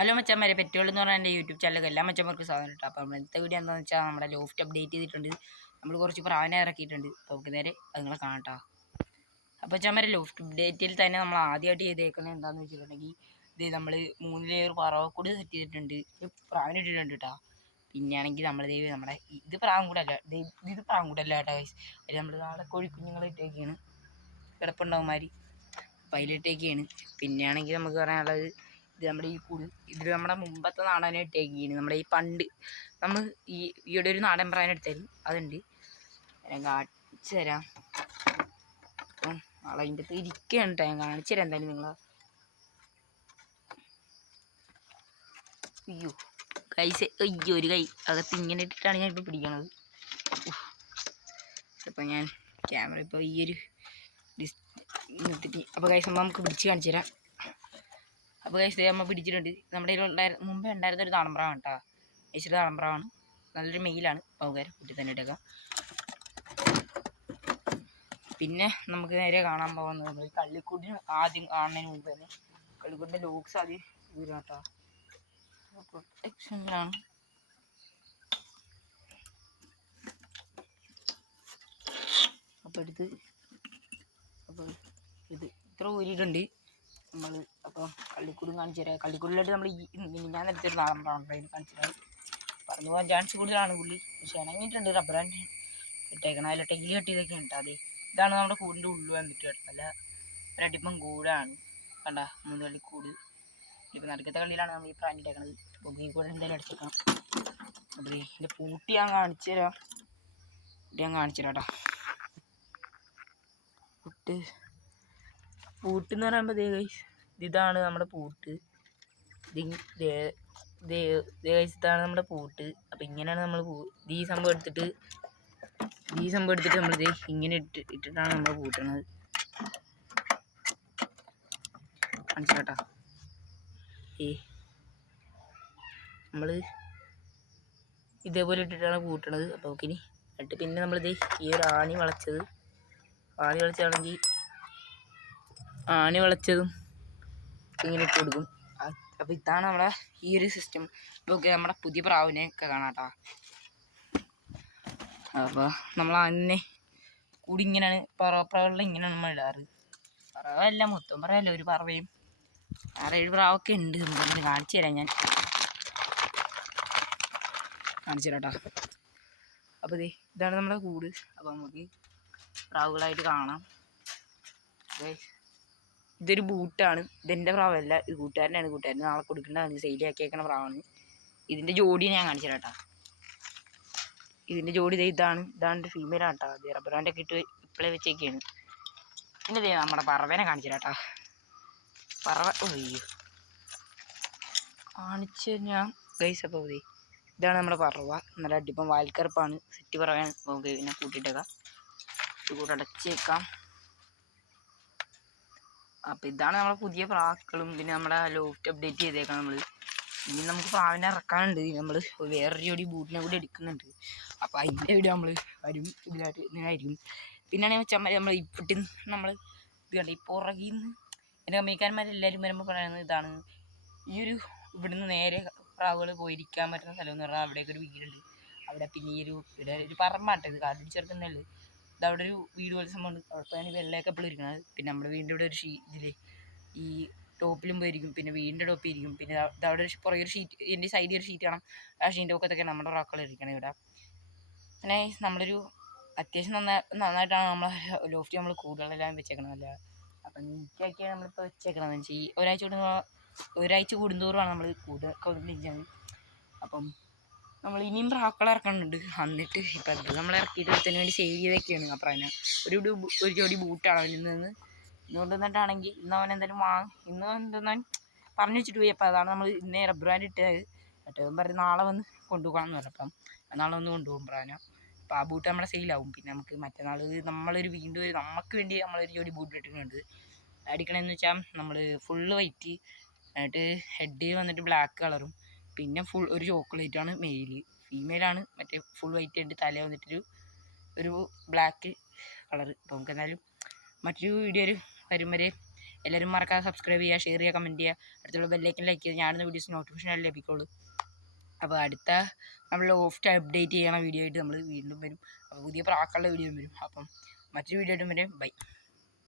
Hello മച്ചാന്മാരെ, പെറ്റുകൾ എന്ന് പറഞ്ഞാൽ എൻ്റെ യൂട്യൂബ് ചാനലിൽ എല്ലാ മച്ചന്മാർക്ക് സാധനം ഇട്ടാൽ. അപ്പോൾ ഇന്നത്തെ വീഡിയോ എന്താണെന്ന് വെച്ചാൽ നമ്മുടെ ലോഫ്റ്റ് അപ്ഡേറ്റ് ചെയ്തിട്ടുണ്ട്. നമ്മൾ കുറച്ച് പ്രാവനെ ഇറക്കിയിട്ടുണ്ട്. അപ്പോൾ നമുക്ക് നേരെ അത് നിങ്ങളെ കാണട്ടോ. അപ്പോൾ മച്ചാന്മാരെ, ലോഫ്റ്റ് അപ്ഡേറ്റിൽ തന്നെ നമ്മൾ ആദ്യമായിട്ട് ചെയ്തേക്കുന്നത് എന്താണെന്ന് വെച്ചിട്ടുണ്ടെങ്കിൽ ഇത് നമ്മൾ 3 ലെയർ പറവക്കൂട് സെറ്റ് ചെയ്തിട്ടുണ്ട്. പ്രാവിനെ ഇട്ടിട്ടുണ്ട് കേട്ടോ. പിന്നെയാണെങ്കിൽ നമ്മൾ നമ്മുടെ ഇത് പ്രാവും കൂടെ അല്ല, ഇത് പ്രാവും കൂടെ അല്ല കേട്ടോ. അത് നമ്മൾ നാളെ കോഴിക്കുഞ്ഞുങ്ങളെ ഇട്ടേക്കാണ്, കിടപ്പുണ്ടാവുമാതിരി. അപ്പോൾ അതിലിട്ടേക്കാണ്. പിന്നെയാണെങ്കിൽ നമുക്ക് പറയാനുള്ളത്, ഇത് നമ്മുടെ ഈ കൂട് ഇതിൽ നമ്മുടെ മുമ്പത്തെ നാടനെ ഇട്ടേക്കാണ്. നമ്മുടെ ഈ പണ്ട് നമ്മൾ ഈയുടെ ഒരു നാടൻ പ്രായം എടുത്തായിരുന്നു, അതുണ്ട്. ഞാൻ കാണിച്ചു തരാം. അപ്പം അതിൻ്റെ അടുത്ത് ഇരിക്കുകയാണ് കേട്ടോ. ഞാൻ കാണിച്ചു തരാം എന്തായാലും നിങ്ങൾ. അയ്യോ കൈസ്, അയ്യോ ഒരു കൈ അകത്ത് ഇങ്ങനെ ഇട്ടിട്ടാണ് ഞാൻ ഇപ്പോൾ പിടിക്കണത്. അപ്പോൾ ഞാൻ ക്യാമറ ഇപ്പോൾ ഈ ഒരു നിർത്തിട്ട്, അപ്പോൾ കൈസ് നമുക്ക് പിടിച്ച് കാണിച്ചു തരാം. അപ്പോൾ കൈസ് നമ്മൾ പിടിച്ചിട്ടുണ്ട്. നമ്മുടെ മുമ്പേ ഉണ്ടായിരുന്ന ഒരു താളമ്പ്രാവാണ് കേട്ടോ. ഐശ്വര്യ താളമ്പ്രാവാണ്, നല്ലൊരു മെയിലാണ്. പൗകാരം കൂട്ടി തന്നെ ഇട്ടേക്കാം. പിന്നെ നമുക്ക് നേരെ കാണാൻ പോകുന്നത് കള്ളിക്കൂടിന് ആദ്യം കാണുന്നതിന് മുമ്പ് തന്നെ കള്ളിക്കൂടിൻ്റെ ലോക്സ് ആദ്യം വീഴാം കേട്ടോ. പ്രൊട്ടക്ഷനിലാണ്. അപ്പോൾ അപ്പോൾ ഇത് ഇത്ര ഊരിയിട്ടുണ്ട് നമ്മൾ. അപ്പോൾ കള്ളിക്കൂടും കാണിച്ചു തരാം. കള്ളിക്കൂടിലായിട്ട് നമ്മൾ ഞാൻ എടുത്തൊരു നാളമ്പ്രാവുണ്ട്, അതിന് കാണിച്ചു തരാം. പറഞ്ഞു പോകാൻ ചാൻസ് കൂടുതലാണ് പുള്ളി, പക്ഷേ ഇണങ്ങിയിട്ടുണ്ട്. റബ്ബറാൻഡ് ഇട്ടേക്കണം, അതിൽ ടെകിലി കെട്ടിയതൊക്കെ ഉണ്ട്. അതെ, ഇതാണ് നമ്മുടെ കൂടിൻ്റെ ഉള്ളു വന്നിട്ട് കേട്ടോ. നല്ല ഒരടിപ്പം കൂടാണ് കണ്ട, 3 കള്ളിക്കൂട്. ഇപ്പോൾ നടുക്കത്തെ കള്ളിയിലാണ് നമ്മൾ ഈ പ്രാഞ്ച് ഇട്ടേക്കണത്. അപ്പോൾ ഈ കൂടെ എന്തായാലും അടിച്ചേക്കണം. അപ്പോൾ ഇതിൻ്റെ പൂട്ടി ഞാൻ കാണിച്ചു തരാം. കേട്ടോ. പൂട്ടെന്ന് പറയുമ്പോൾ ഇതാണ് നമ്മുടെ പൂട്ട്. ഇതാണ് നമ്മുടെ പൂട്ട്. അപ്പം ഇങ്ങനെയാണ് നമ്മൾ ഈ സംഭവം എടുത്തിട്ട് നമ്മളിത് ഇങ്ങനെ ഇട്ടിട്ടാണ് നമ്മൾ പൂട്ടണത്. കാണിച്ചു കേട്ടോ. നമ്മൾ ഇതേപോലെ ഇട്ടിട്ടാണ് പൂട്ടണത്. അപ്പോൾ നമുക്കിനി എന്നിട്ട് പിന്നെ നമ്മളിത് ഈ ഒരു ആണി വളച്ചാണെങ്കിൽ ആണി വളച്ചതും ഇങ്ങനെ ഇട്ട് കൊടുക്കും. അപ്പോൾ ഇതാണ് നമ്മുടെ ഈ ഒരു സിസ്റ്റം. ഇതൊക്കെ നമ്മുടെ പുതിയ പ്രാവിനെയൊക്കെ കാണാം കേട്ടോ. അപ്പോൾ നമ്മൾ അന്നെ കൂടി ഇങ്ങനെയാണ് പറവകളിൽ ഇങ്ങനെയാണ് നമ്മൾ ഇടാറ്. പറവല്ല, മൊത്തം പറയല്ല, ഒരു പറവയും 6-7 പ്രാവൊക്കെ ഉണ്ട്. നമുക്കിങ്ങനെ കാണിച്ചു തരാം. ഞാൻ കാണിച്ചു തരാം കേട്ടോ. അപ്പോൾ ഇതാണ് നമ്മുടെ കൂട്. അപ്പോൾ നമുക്ക് പ്രാവുകളായിട്ട് കാണാം. ഇതൊരു ബൂട്ടാണ്. ഇതെൻ്റെ പ്രാവല്ല, ഇത് കൂട്ടുകാരനാണ്. കൂട്ടുകാരന് നാളെ കൊടുക്കേണ്ടതാണ്. സെയിലാക്കിയേക്കണ പ്രാവാണ്. ഇതിൻ്റെ ജോഡി ഞാൻ കാണിച്ചു തരാം കേട്ടോ. ഇതിൻ്റെ ജോഡി ഇതാണ് ഫീമെയിലാണ് കേട്ടോ. അത് റബ്ബറാൻ്റെ ഒക്കെ ഇട്ട് ഇപ്പോഴേ വെച്ചേക്കാണ്. പിന്നെ നമ്മുടെ പറവേനെ കാണിച്ചു തരാം കേട്ടോ. പറവ ഒയ്യോ കാണിച്ചു ഞാൻ ഗൈസ്. അപ്പോൾ ഇതാണ് നമ്മുടെ പറവ. നല്ല അടിപ്പം വാൽക്കറുപ്പാണ്, സെറ്റ് പറവാണ്. നമുക്ക് ഇതിനെ കൂട്ടിയിട്ടേക്കാം, ഇത് കൂടെ അടച്ചേക്കാം. അപ്പോൾ ഇതാണ് നമ്മുടെ പുതിയ പ്രാക്കളും. പിന്നെ നമ്മുടെ ലോഫ്റ്റ് അപ്ഡേറ്റ് ചെയ്തേക്കാം നമ്മൾ. ഇനി നമുക്ക് പ്രാവിനെ ഇറക്കാനുണ്ട്. നമ്മൾ വേറൊരു ജോഡി ബൂട്ടിനെ കൂടി എടുക്കുന്നുണ്ട്. അപ്പോൾ അതിൻ്റെ വീഡിയോ നമ്മൾ വരും, ഇതിലായിട്ട് ഇങ്ങനെയായിരിക്കും. പിന്നെയാണെങ്കിൽ വെച്ചാൽ നമ്മൾ ഇപ്പിട്ട് നമ്മൾ ഇത് കണ്ട ഈ പുറകിൽ നിന്ന് എൻ്റെ അമ്മയ്ക്കാരന്മാരെല്ലാവരും വരുമ്പോൾ പറയുന്നത് ഇതാണ്, ഈ ഒരു ഇവിടുന്ന് നേരെ പ്രാവുകൾ പോയിരിക്കാൻ പറ്റുന്ന സ്ഥലം എന്ന് പറഞ്ഞാൽ അവിടേക്ക് ഒരു വീടുണ്ട്. അവിടെ പിന്നെ ഈ ഇവിടെ ഒരു പറമ്പാട്ടെ, ഇത് കാട്ടിൽ ചേർക്കുന്നതല്ലേ. ഇതവിടെ ഒരു വീട് പോലെ സംഭവമുണ്ട്. അവിടെയാണ് വെള്ളയൊക്കെ എപ്പോഴും ഇരിക്കുന്നത്. പിന്നെ നമ്മുടെ വീടിൻ്റെ ഇവിടെ ഒരു ഇതില്ലേ ഈ ടോപ്പിലും പോയിരിക്കും, പിന്നെ വീടിൻ്റെ ടോപ്പിൽ ഇരിക്കും. പിന്നെ ഇതവിടെ ഒരു പുറകെ ഒരു ഷീറ്റ്, എൻ്റെ സൈഡിൽ ഒരു ഷീറ്റ് കാണാം. ആ ഷീറ്റിൻ്റെ ഒക്കത്തൊക്കെ നമ്മുടെ റോക്കൾ ഇരിക്കണം ഇവിടെ. പിന്നെ നമ്മളൊരു അത്യാവശ്യം നന്നായിട്ടാണ് നമ്മൾ ലോഫ്റ്റ് നമ്മൾ കൂടുതലെല്ലാം വെച്ചേക്കണമല്ല. അപ്പം നീറ്റാക്കിയാണ് നമ്മളിപ്പോൾ വെച്ചേക്കണമെന്ന് വെച്ചാൽ ഈ ഒരാഴ്ച കൂടുന്തോറുമാണ് നമ്മൾ കൂടുതൽ. അപ്പം നമ്മൾ ഇനിയും പ്രാക്കളെ ഇറക്കുന്നുണ്ട്. എന്നിട്ട് ഇപ്പം അത് നമ്മൾ ഇറക്കിയിട്ട് ഇതിന് വേണ്ടി സേവ് ചെയ്തൊക്കെയാണ്. അപ്പം അതിന് ഒരു ജോഡി ബൂട്ടാണ് അവനിൽ നിന്ന് കൊണ്ടുവന്നിട്ടാണെങ്കിൽ ഇന്ന് അവൻ എന്തായാലും ഇന്ന് എന്തെന്നാൻ പറഞ്ഞു വെച്ചിട്ട് പോയി. അപ്പോൾ അതാണ് നമ്മൾ ഇന്നേ റബ്ബർ ബാൻഡ് ഇട്ടത്. എന്നിട്ട് പറഞ്ഞ് നാളെ വന്ന് കൊണ്ടുപോകാമെന്ന് പറഞ്ഞു. അപ്പം നാളെ വന്ന് കൊണ്ടുപോകും പ്രാവിനെ. അപ്പോൾ ആ ബൂട്ട് നമ്മളെ സെയിലാവും. പിന്നെ നമുക്ക് മറ്റന്നാൾ നമ്മളൊരു വീണ്ടും നമുക്ക് വേണ്ടി നമ്മളൊരു ജോഡി ബൂട്ട് ഇട്ടിട്ടുണ്ട്. അടിക്കണമെന്ന് വെച്ചാൽ നമ്മൾ ഫുള്ള് വൈറ്റ്, എന്നിട്ട് ഹെഡ് വന്നിട്ട് ബ്ലാക്ക് കളറും, പിന്നെ ഒരു ചോക്ലേറ്റാണ് മെയിൽ. ഫീമെയിലാണ് മറ്റേ ഫുൾ വൈറ്റ് ഹെഡ്, തല വന്നിട്ടൊരു ബ്ലാക്ക് കളർ. അപ്പോൾ നമുക്ക് എന്തായാലും മറ്റൊരു വീഡിയോയിൽ വരും വരെ എല്ലാവരും മറക്കാതെ സബ്സ്ക്രൈബ് ചെയ്യുക, ഷെയർ ചെയ്യുക, കമൻറ്റ് ചെയ്യുക, അടുത്തുള്ള ബെല്ലൈക്കൻ ലൈക്ക് ചെയ്യുക. ഞാനിന്ന് വീഡിയോസ് നോട്ടിഫിക്കേഷൻ ലഭിക്കുള്ളൂ. അപ്പോൾ അടുത്ത നമ്മൾ ലോഫ്റ്റ് അപ്ഡേറ്റ് ചെയ്യണ വീഡിയോ ആയിട്ട് നമ്മൾ വീണ്ടും വരും. അപ്പോൾ പുതിയ പ്രാക്കളുടെ വീഡിയോ വരും. അപ്പം മറ്റൊരു വീഡിയോ ആയിട്ടും വരെ ബൈ.